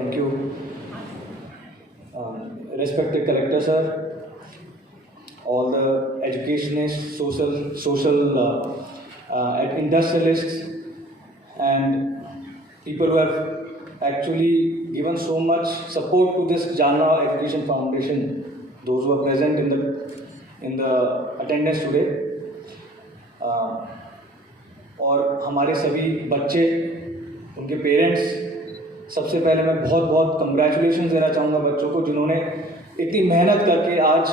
Thank you, respected collector sir, all the educationists, industrialists, and people who have actually given so much support to this Jalna Education Foundation. Those who are present in the attendance today, और हमारे सभी बच्चे, उनके parents, सबसे पहले मैं बहुत बहुत कंग्रेचुलेशन देना चाहूँगा बच्चों को, जिन्होंने इतनी मेहनत करके आज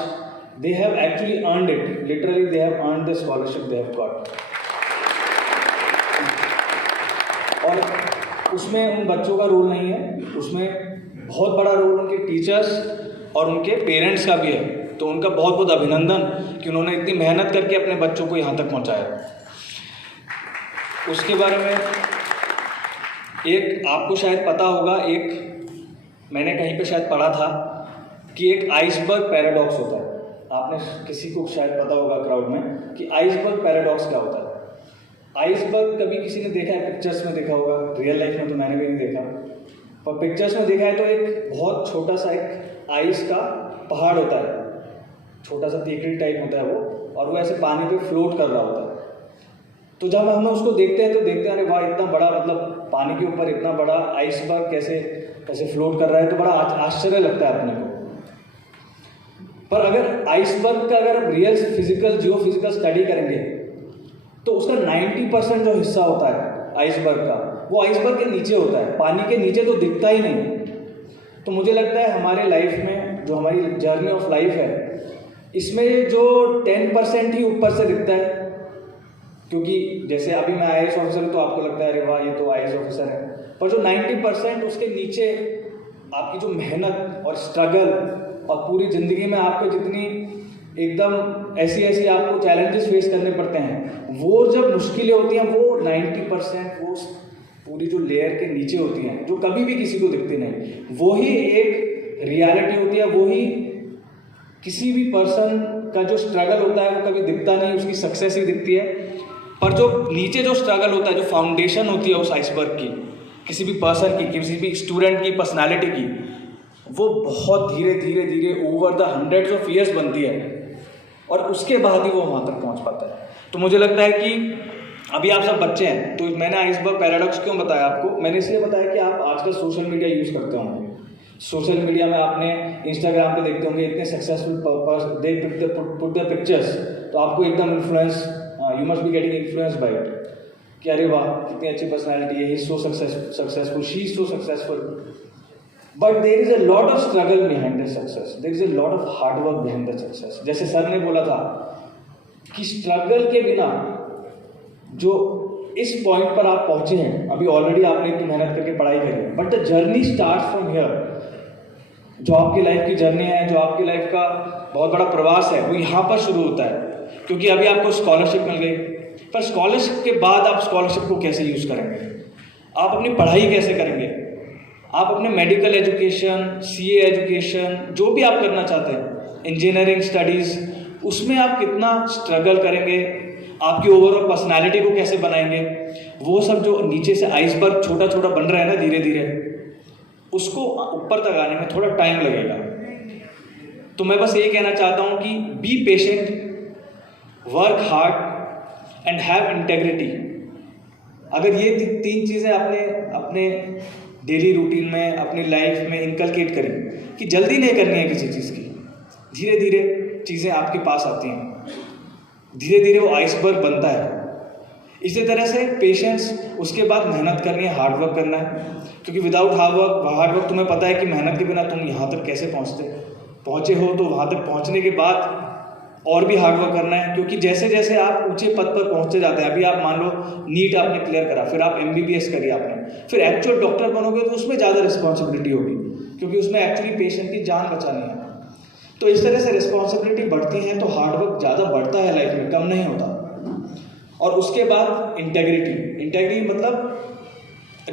they have actually earned it. Literally, they have earned the scholarship they have got. और उसमें उन बच्चों का रोल नहीं है, उसमें बहुत बड़ा रोल उनके टीचर्स और उनके पेरेंट्स का भी है। तो उनका बहुत बहुत अभिनंदन कि उन्होंने इतनी मेहनत करके अपने बच्चों को यहाँ तक पहुँचाया। उसके बारे में एक आपको शायद पता होगा, एक मैंने कहीं पे शायद पढ़ा था कि एक आइसबर्ग पैराडॉक्स होता है। आपने किसी को शायद पता होगा क्राउड में कि आइसबर्ग पैराडॉक्स क्या होता है। आइसबर्ग कभी किसी ने देखा है? पिक्चर्स में देखा होगा, रियल लाइफ में तो मैंने भी नहीं देखा, पर पिक्चर्स में देखा है। तो एक बहुत छोटा सा एक आइस का पहाड़ होता है, छोटा सा टेकड़ी टाइप होता है वो, और वो ऐसे पानी पे फ्लोट कर रहा होता है। तो जब हम उसको देखते हैं तो देखते हैं अरे वाह, इतना बड़ा, मतलब पानी के ऊपर इतना बड़ा आइसबर्ग कैसे फ्लोट कर रहा है, तो बड़ा आश्चर्य लगता है अपने को। पर अगर आइसबर्ग का अगर रियल जियोफिजिकल स्टडी करेंगे तो उसका 90% जो हिस्सा होता है आइसबर्ग का, वो आइसबर्ग के नीचे होता है, पानी के नीचे तो दिखता ही नहीं। तो मुझे लगता है हमारे लाइफ में जो हमारी जर्नी ऑफ लाइफ है, इसमें जो 10% ही ऊपर से दिखता है, क्योंकि जैसे अभी मैं IAS ऑफिसर हूँ तो आपको लगता है अरे वाह ये तो IAS ऑफिसर है, पर जो 90% उसके नीचे आपकी जो मेहनत और स्ट्रगल और पूरी ज़िंदगी में आपको जितनी एकदम ऐसी आपको चैलेंजेस फेस करने पड़ते हैं, वो जब मुश्किलें होती हैं, वो 90% वो पूरी जो लेयर के नीचे होती हैं, जो कभी भी किसी को दिखती नहीं, वो ही एक रियलिटी होती है। वो ही किसी भी पर्सन का जो स्ट्रगल होता है वो कभी दिखता नहीं, उसकी सक्सेस ही दिखती है। पर जो नीचे जो स्ट्रगल होता है, जो फाउंडेशन होती है उस आइसबर्ग की, किसी भी पर्सन की, किसी भी स्टूडेंट की पर्सनैलिटी की, वो बहुत धीरे over the hundreds of years बनती है, और उसके बाद ही वो वहाँ तक पहुँच पाता है। तो मुझे लगता है कि अभी आप सब बच्चे हैं, तो मैंने आइसबर्ग पैराडॉक्स क्यों बताया आपको? मैंने इसलिए बताया कि आप आजकल सोशल मीडिया यूज़ करते होंगे। सोशल मीडिया में आपने इंस्टाग्राम पे देखते होंगे इतने successful they put the pictures, तो आपको एकदम influence, you must be getting influence by it कि अरे वाह कितनी अच्छी पर्सनैलिटी है, he is so successful, she is so successful. But there is a lot of struggle behind the success. There is a lot of hard work behind the success. जैसे sir ने बोला था कि स्ट्रगल के बिना जो इस पॉइंट पर आप पहुंचे हैं, अभी ऑलरेडी आपने इतनी मेहनत करके पढ़ाई करी, but the journey start from here. जो आपकी लाइफ की जर्नी है, जो आपकी लाइफ का बहुत बड़ा प्रवास है, वो यहाँ पर शुरू होता है। क्योंकि अभी आपको स्कॉलरशिप मिल गई, पर स्कॉलरशिप के बाद आप स्कॉलरशिप को कैसे यूज़ करेंगे, आप अपनी पढ़ाई कैसे करेंगे, आप अपने मेडिकल एजुकेशन, CA एजुकेशन, जो भी आप करना चाहते हैं, इंजीनियरिंग स्टडीज़, उसमें आप कितना स्ट्रगल करेंगे, आपकी ओवरऑल पर्सनालिटी को कैसे बनाएंगे, वो सब जो नीचे से आइसबर्ग छोटा छोटा बन रहा है ना धीरे धीरे, उसको ऊपर तक आने में थोड़ा टाइम लगेगा। तो मैं बस ये कहना चाहता हूँ कि be patient, work hard and have integrity. अगर ये 3 चीज़ें आपने अपने डेली रूटीन में, अपनी लाइफ में इनकलकेट करें कि जल्दी नहीं करनी है किसी चीज़ की, धीरे धीरे चीज़ें आपके पास आती हैं, धीरे धीरे वो आइसबर्ग बनता है। इसी तरह से पेशेंस, उसके बाद मेहनत करनी है, हार्ड वर्क करना है, क्योंकि विदाउट हार्ड वर्क तुम्हें पता है कि मेहनत के बिना तुम यहाँ तक कैसे पहुँचे हो, तो वहाँ तक पहुँचने के बाद और भी हार्ड वर्क करना है। क्योंकि जैसे जैसे आप ऊंचे पद पर पहुंचते जाते हैं, अभी आप मान लो नीट आपने क्लियर करा, फिर आप MBBS करी आपने, फिर एक्चुअल डॉक्टर बनोगे तो उसमें ज़्यादा रिस्पॉन्सिबिलिटी होगी, क्योंकि उसमें एक्चुअली पेशेंट की जान बचानी है। तो इस तरह से रिस्पॉन्सिबिलिटी बढ़ती है, तो हार्ड वर्क ज़्यादा बढ़ता है लाइफ में, कम नहीं होता। और उसके बाद इंटेग्रिटी मतलब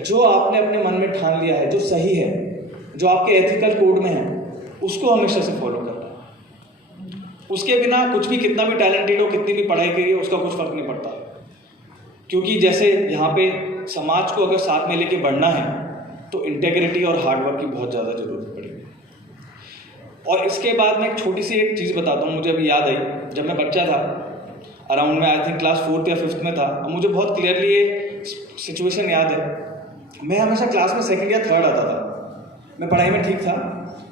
जो आपने अपने मन में ठान लिया है, जो सही है, जो आपके एथिकल कोड में है, उसको हमेशा से फॉलो करना है। उसके बिना कुछ भी, कितना भी टैलेंटेड हो, कितनी भी पढ़ाई करी हो, उसका कुछ फर्क नहीं पड़ता। क्योंकि जैसे यहाँ पे समाज को अगर साथ में लेके बढ़ना है, तो इंटेग्रिटी और हार्डवर्क की बहुत ज़्यादा ज़रूरत पड़ेगी। और इसके बाद मैं एक छोटी सी एक चीज़ बताता हूँ, मुझे अभी याद आई। जब मैं बच्चा था, अराउंड में आई थिंक क्लास 4th या 5th में था, और मुझे बहुत क्लियरली ये सिचुएशन याद है। मैं हमेशा क्लास में 2nd या 3rd आता था। मैं पढ़ाई में ठीक था,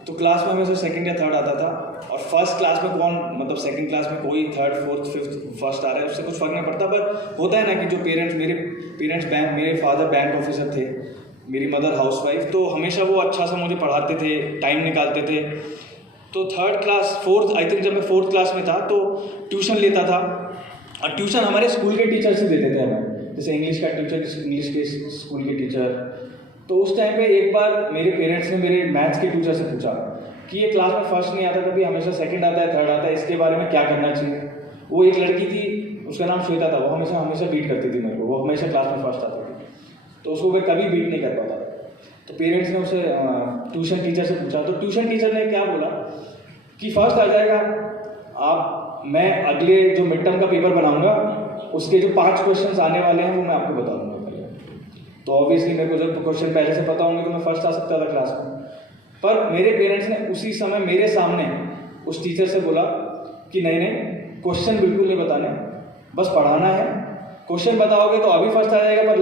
तो क्लास में हमेशा 2nd या 3rd आता था। और फर्स्ट क्लास में कौन, मतलब 2nd क्लास में कोई 3rd 4th 5th फर्स्ट आ रहा है, उससे कुछ फ़र्क नहीं पड़ता। पर होता है ना कि जो पेरेंट्स, मेरे फादर बैंक ऑफिसर थे, मेरी मदर हाउसवाइफ, तो हमेशा वो अच्छा सा मुझे पढ़ाते थे, टाइम निकालते थे। तो 3rd class 4th I think जब मैं 4th क्लास में था, तो ट्यूशन लेता था। और ट्यूशन हमारे स्कूल के टीचर से देते थे हमें, जैसे इंग्लिश का टीचर, इंग्लिश के स्कूल के टीचर। तो उस टाइम पे एक बार मेरे पेरेंट्स ने मेरे मैथ्स के टीचर से पूछा कि ये क्लास में फर्स्ट नहीं आता, कभी हमेशा 2nd आता है, 3rd आता है, इसके बारे में क्या करना चाहिए। वो एक लड़की थी, उसका नाम श्वेता था, वो हमेशा बीट करती थी मेरे को, वो हमेशा क्लास में फर्स्ट आती थी, तो उसको मैं कभी बीट नहीं कर पाता। तो पेरेंट्स ने उसे ट्यूशन टीचर से पूछा, तो ट्यूशन टीचर ने क्या बोला कि फर्स्ट आ जाएगा आप, मैं अगले जो मिड टर्म का पेपर बनाऊंगा उसके जो 5 क्वेश्चंस आने वाले हैं वो मैं आपको बता दूंगा पहले। तो ऑब्वियसली मेरे को जब क्वेश्चन पहले से पता होंगे तो मैं फर्स्ट आ सकता था क्लास में। पर मेरे पेरेंट्स ने उसी समय मेरे सामने उस टीचर से बोला कि नहीं, क्वेश्चन बिल्कुल नहीं बताने, बस पढ़ाना है। क्वेश्चन बताओगे तो अभी फर्स्ट आ जाएगा, पर